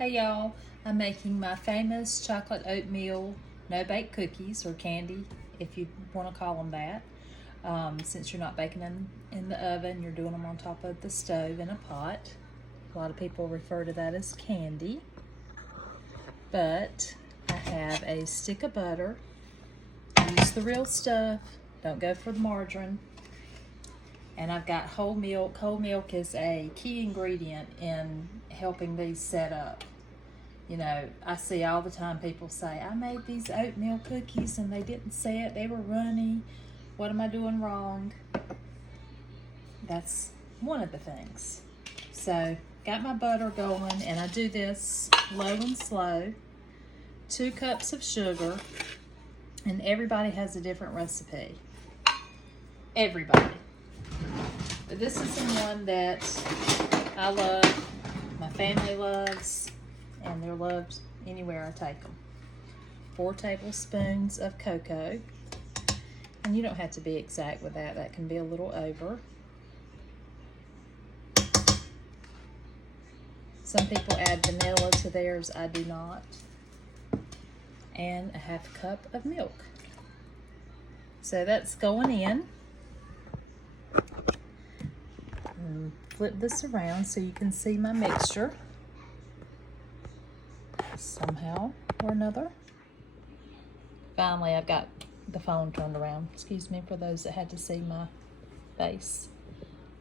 Hey y'all, I'm making my famous chocolate oatmeal no-bake cookies, or candy if you want to call them that. Since you're not baking them in the oven, you're doing them on top of the stove in a pot. A lot of people refer to that as candy. But I have a stick of butter. Use the real stuff, don't go for the margarine. And I've got whole milk. Whole milk is a key ingredient in helping these set up. You know, I see all the time people say, I made these oatmeal cookies and they didn't set, they were runny. What am I doing wrong? That's one of the things. So, got my butter going, and I do this low and slow. 2 cups of sugar, and everybody has a different recipe. Everybody. But this is the one that I love, my family loves, and they're loved anywhere I take them. 4 tablespoons of cocoa. And you don't have to be exact with that. That can be a little over. Some people add vanilla to theirs. I do not. And a 1/2 cup of milk. So that's going in. And flip this around so you can see my mixture somehow or another. Finally, I've got the phone turned around. Excuse me for those that had to see my face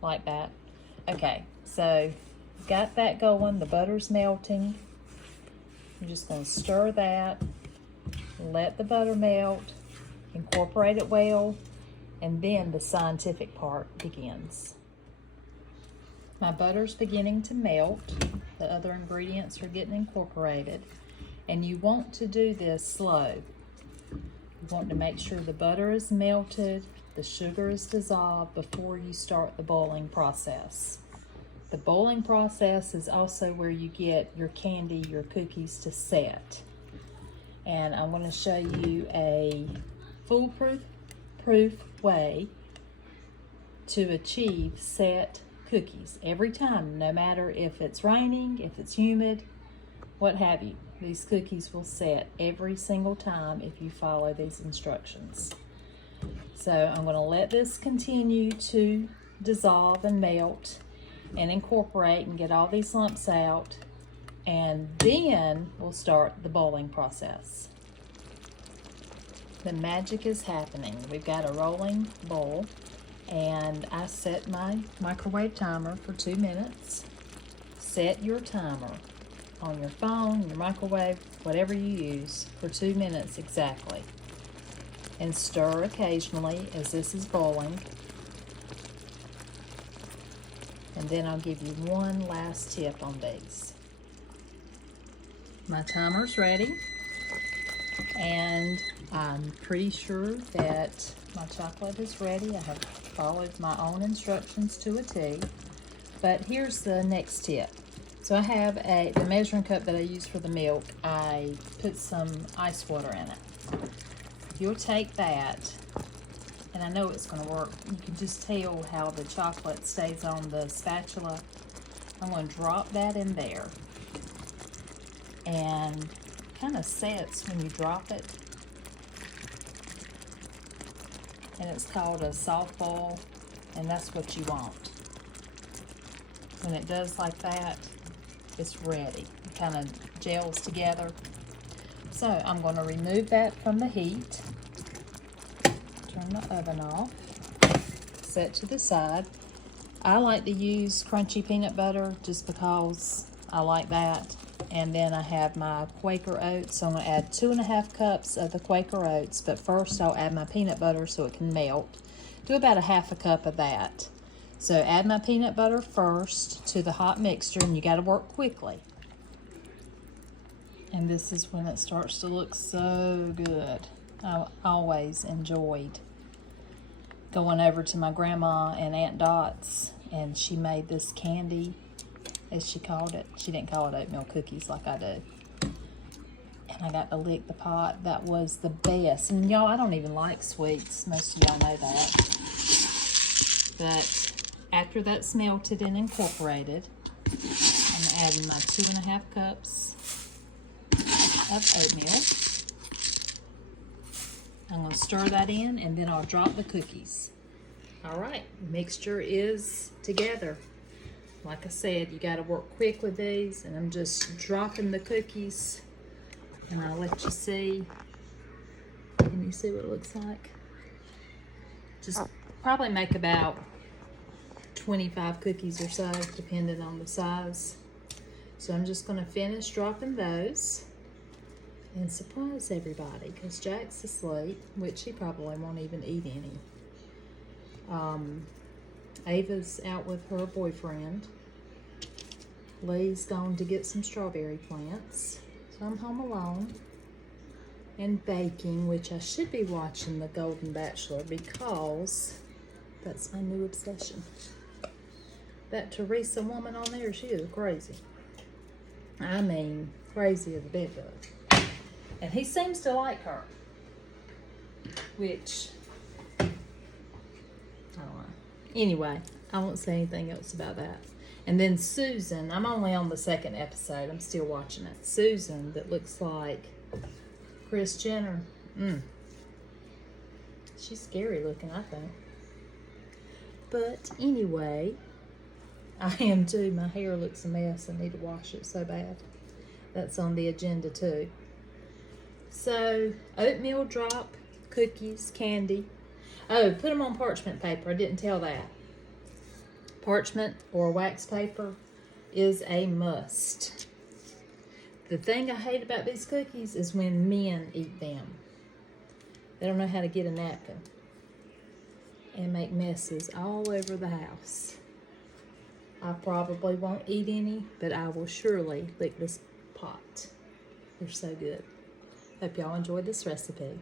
like that. Okay, so got that going. The butter's melting. I'm just going to stir that, let the butter melt, incorporate it well, and then the scientific part begins. My butter's beginning to melt. The other ingredients are getting incorporated. And you want to do this slow. You want to make sure the butter is melted, the sugar is dissolved before you start the boiling process. The boiling process is also where you get your candy, your cookies to set. And I'm going to show you a foolproof way to achieve set cookies every time, no matter if it's raining, if it's humid, what have you. These cookies will set every single time if you follow these instructions. So I'm going to let this continue to dissolve and melt and incorporate and get all these lumps out, and then we'll start the boiling process. The magic is happening. We've got a rolling bowl, and I set my microwave timer for 2 minutes. Set your timer on your phone, your microwave, whatever you use, for 2 minutes exactly. And stir occasionally as this is boiling. And then I'll give you one last tip on these. My timer's ready, and I'm pretty sure that my chocolate is ready. I have followed my own instructions to a T. But here's the next tip. So I have the measuring cup that I use for the milk. I put some ice water in it. You'll take that, and I know it's going to work. You can just tell how the chocolate stays on the spatula. I'm going to drop that in there, and kind of sets when you drop it. And it's called a soft boil, and that's what you want. When it does like that, it's ready. It kind of gels together. So I'm going to remove that from the heat. Turn the oven off. Set to the side. I like to use crunchy peanut butter just because I like that. And then I have my Quaker oats. So I'm going to add 2.5 cups of the Quaker oats. But first I'll add my peanut butter so it can melt. Do about 1/2 cup of that. So add my peanut butter first to the hot mixture, and you got to work quickly. And this is when it starts to look so good. I always enjoyed going over to my grandma and Aunt Dot's, and she made this candy, as she called it. She didn't call it oatmeal cookies like I do. And I got to lick the pot. That was the best. And y'all, I don't even like sweets. Most of y'all know that. But after that's melted and incorporated, I'm going to adding my 2.5 cups of oatmeal. I'm going to stir that in, and then I'll drop the cookies. All right, mixture is together. Like I said, you got to work quick with these, and I'm just dropping the cookies, and I'll let you see. Can you see what it looks like? Just probably make about 25 cookies or so, depending on the size. So I'm just going to finish dropping those and surprise everybody, because Jack's asleep, which he probably won't even eat any. Ava's out with her boyfriend. Lee's gone to get some strawberry plants. So I'm home alone and baking, which I should be watching The Golden Bachelor, because that's my new obsession. That Teresa woman on there, she is crazy. I mean, crazy as a bedbug. And he seems to like her, which, I don't know. Anyway, I won't say anything else about that. And then Susan, I'm only on the 2nd episode. I'm still watching it. Susan, that looks like Kris Jenner. She's scary looking, I think. But anyway, I am too. My hair looks a mess. I need to wash it so bad. That's on the agenda too. So, oatmeal drop, cookies, candy. Oh, put them on parchment paper. I didn't tell that. Parchment or wax paper is a must. The thing I hate about these cookies is when men eat them. They don't know how to get a napkin and make messes all over the house. I probably won't eat any, but I will surely lick this pot. They're so good. Hope y'all enjoyed this recipe.